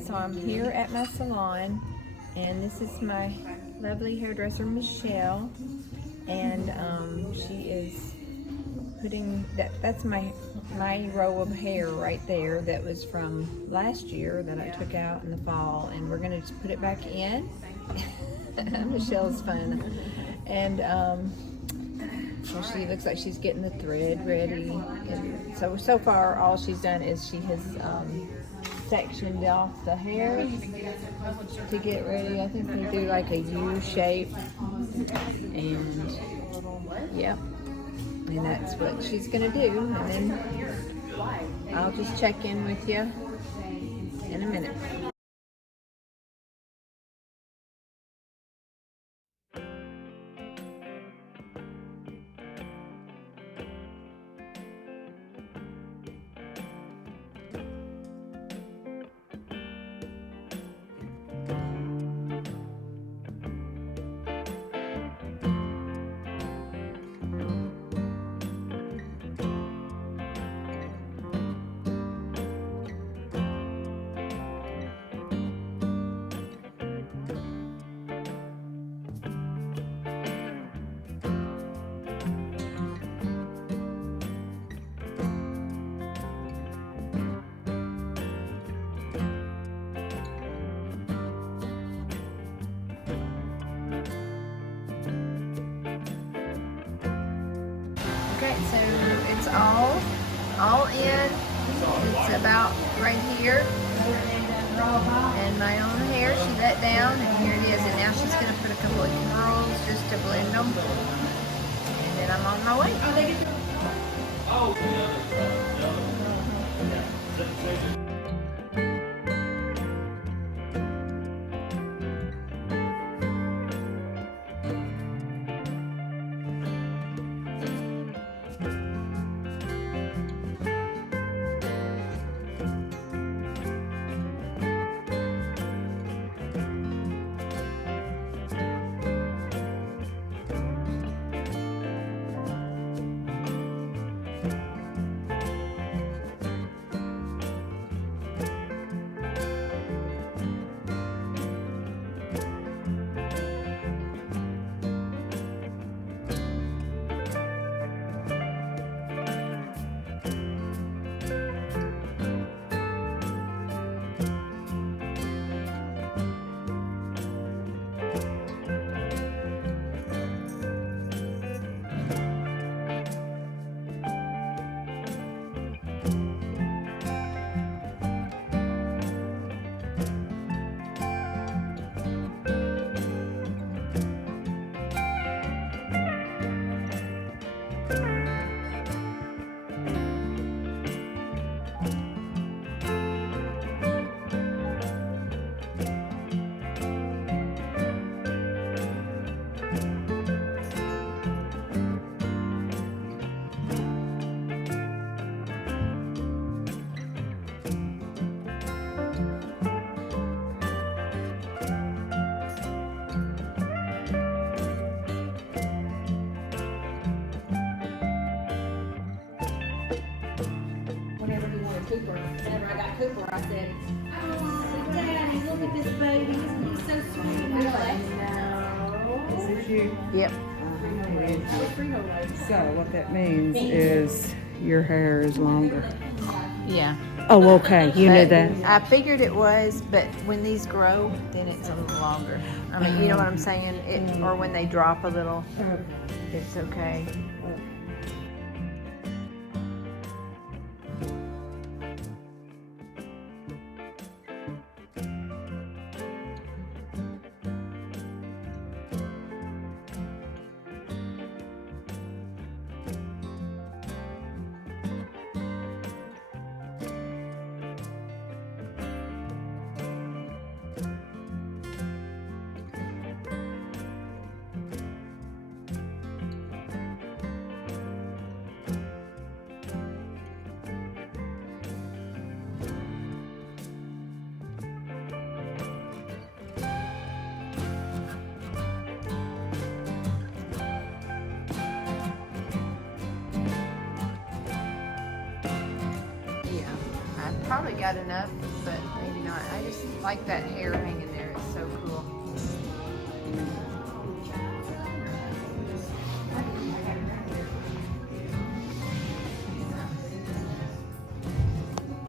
Alright, so I'm here at my salon, and this is my lovely hairdresser, Michelle, and she is putting, that's my row of hair right there that was from last year that I took out in the fall, and we're going to just put it back in. Michelle's fun. And well, she looks like she's getting the thread ready, and so far all she's done is she has sectioned off the hair to get ready. I think they do like a U shape, and yeah, and that's what she's gonna do, and then I'll just check in with you in a minute. Okay, so it's all in. It's about right here. And my own hair, she let down, and here it is. And now she's going to put a couple of curls just to blend them. And then I'm on my way. Cooper. Whenever I got Cooper, I said, "Oh, Daddy, look at this baby. Isn't he so sweet?" And you're like, "No." Is this you? Yep. So what that means is your hair is longer. Yeah. Oh, okay. You knew that. I figured it was, but when these grow, then it's a little longer. I mean, you know what I'm saying? Or when they drop a little, it's okay. I've probably got enough, but maybe not. I just like that hair hanging there. It's so cool.